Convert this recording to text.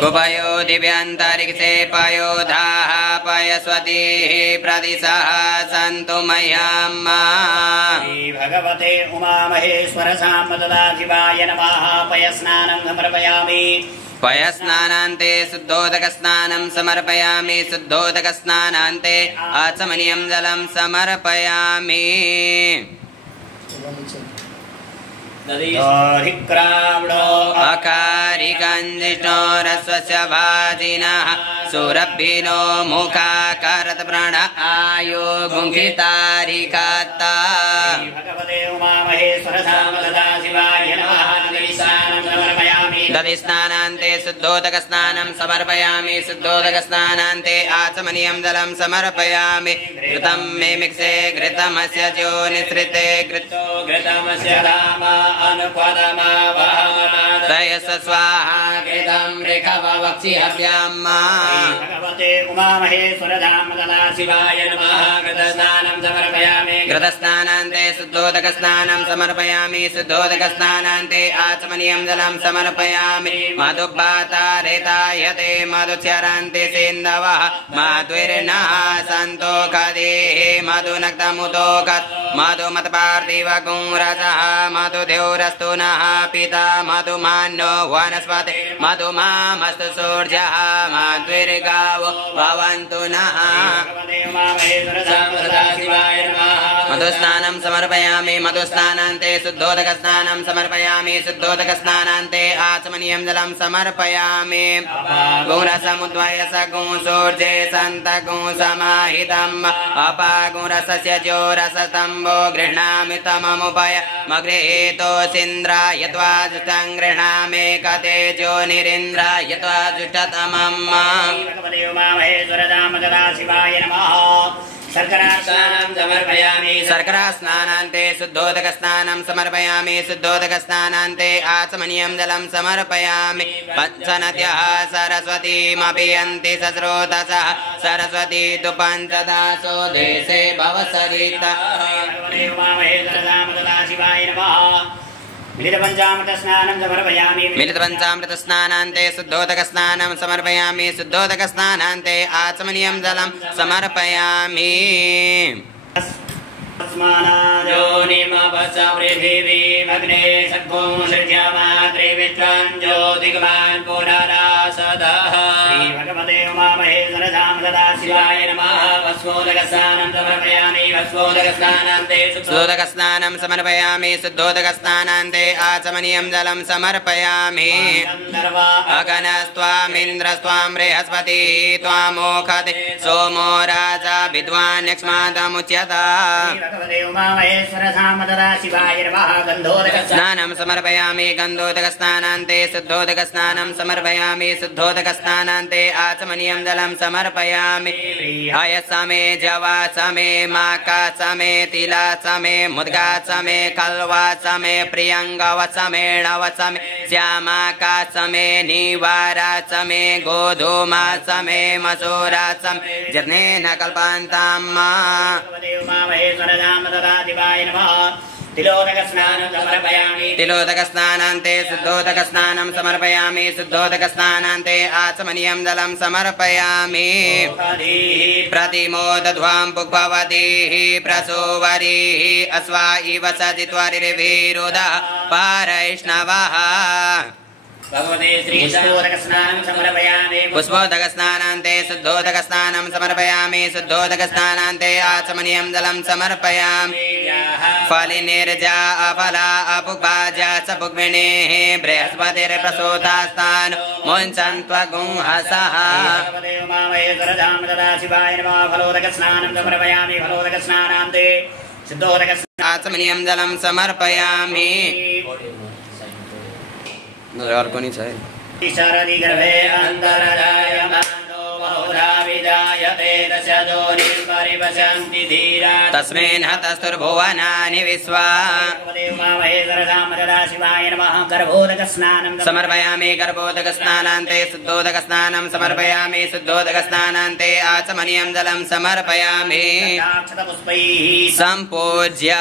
कुपयो दिव्यान्तरिक्षे पयोधाः पयस्वतीः प्रदिशः सन्तु मह्यम् भगवते उमामहेश्वर साम्बदाशिवाय नमः पयस्नानं समर्पयामि पयस्नानान्ते शुद्धोदकस्नानं समर्पयामि शुद्धोदकस्नानान्ते आचमनीयं जलं समर्पयामि अकारिकञ्जिष्णोरस्वस्य भाजिनः सुरभिनो मुखाकारत प्रण आयो गुंखितारिकात्ता भगवते उमामहेश्वर साम्बदाशिवाय नमः दधिस्नानान्ते शुद्धोदकस्नानं समर्पयामि शुद्धोदकस्नानान्ते आचमनीयं जलं समर्पयामि घृतं मे मिक्षे घृतमस्य ज्योनिसृते घृतो घृतमस्य राम तयस स्वाहा घृतं रेखवक्षि हव्याम् भगवते उमामहेश्वर साम्बदाशिवाय नमः घृतस्नानं समर्पयामि घृतस्नानान्ते शुद्धोदकस्नानं समर्पयामि शुद्धोदकस्नानान्ते आचमनीयं जलं समर्पयामि मधुपातारेतायते मधुचरन्ति सिन्धवः मधुर्नः सन्तोषदेः मधुनक्तमुदोकत् मधुमत्पार्थिवगुंरसः मधुदेवरस्तु नः पिता मधुमान्यो वनस्पति मधुमामस्तु सूर्यः मधुर्गावो भवन्तु नः मधुस्नानं समर्पयामि मधुस्नानान्ते शुद्धोदकस्नानं समर्पयामि शुद्धोदकस्नानान्ते आचमनीयं जलं समर्पयामि गुणसमुद्वयस गुणसूर्ये सन्तगुं समाहितम् अपागुणरसस्य ज्योरसस्तम्भो गृह्णामि तममुपय मगृहीतोऽसीन्द्राय त्वाजुष्टं गृह्णामि कतेजो निरीन्द्राय त्वाजुष्टतमम् शर्करास्नानं समर्पयामि शर्करास्नानान्ते शुद्धोदकस्नानं समर्पयामि शुद्धोदकस्नानान्ते आचमनीयं जलं समर्पयामि पञ्चनद्यः सरस्वतीमपि यन्ति सस्रोतसः सरस्वती तु पञ्चदासो देशे भवसरिता मिलितपञ्चामृतस्नानं समर्पयामि मिलितपञ्चामृतस्नानान्ते शुद्धोदकस्नानं समर्पयामि शुद्धोदकस्नानान्ते आचमनीयं जलं समर्पयामि योनिमपृथिवीमग्ने सद्भुं सृज्यमात्रे विश्वं ज्योतिर्गमान् पुनरासदः श्रीभगवते उमामहेश्वर साम्बदाशिवाय नमः भस्मोदकस्नानं समर्पयामि भस्मोदकस्नानान्ते शुद्धोदकस्नानं समर्पयामि शुद्धोदकस्नानान्ते आचमनीयं जलं समर्पयामि अगनस्त्वामिन्द्रस्त्वां बृहस्पतिः त्वामोखते सोमो राजा विद्वान् यक्ष्मादमुच्यता स्नानं समर्पयामि गन्धोदकस्नानान्ते शुद्धोदकस्नानं समर्पयामि शुद्धोदकस्नानान्ते आचमनीयं जलं समर्पयामि हयसमे जवासमे माकासमे तिलासमे मुद्गासमे कल्वासमे प्रियङ्गवसमे णवसमे श्यामाकासमे निवारासमे गोधूमासमे मसूरासमे जनेन कल्पान्ताम् तिलोदकस्नानान्ते शुद्धोदकस्नानं समर्पयामि शुद्धोदकस्नानान्ते आचमनीयं जलं समर्पयामि प्रतिमोदध्वां पुग्भवतीः प्रसोवरीः अश्वा इव सजित्वरिर्वीरुदः पारैष्णवः पुष्पोदकस्नानान्ते शुद्धोदकस्नानं समर्पयामि शुद्धोदकस्नानान्ते आचमनीयं जलं समर्पयामि फलिनिर्जा अफला अपुग्भाजा च पुग्मिणेः बृहस्पतिर्प्रसूतास्तान् मुञ्चन्त्वगुंहसः आचमनीयं जलं समर्पयामि और कोनी है शरदि गर्भे अंतरजायमानो बहुधा विजायते दशजोनिर्परिवसन्ति धीरा तस्मिन् हतस्तुर्भुवनानि विश्वा समर्पयामि गर्भोदकस्नानान्ते शुद्धोदकस्नानं समर्पयामि शुद्धोदकस्नानान्ते आचमनीयं जलं समर्पयामि सम्पूज्य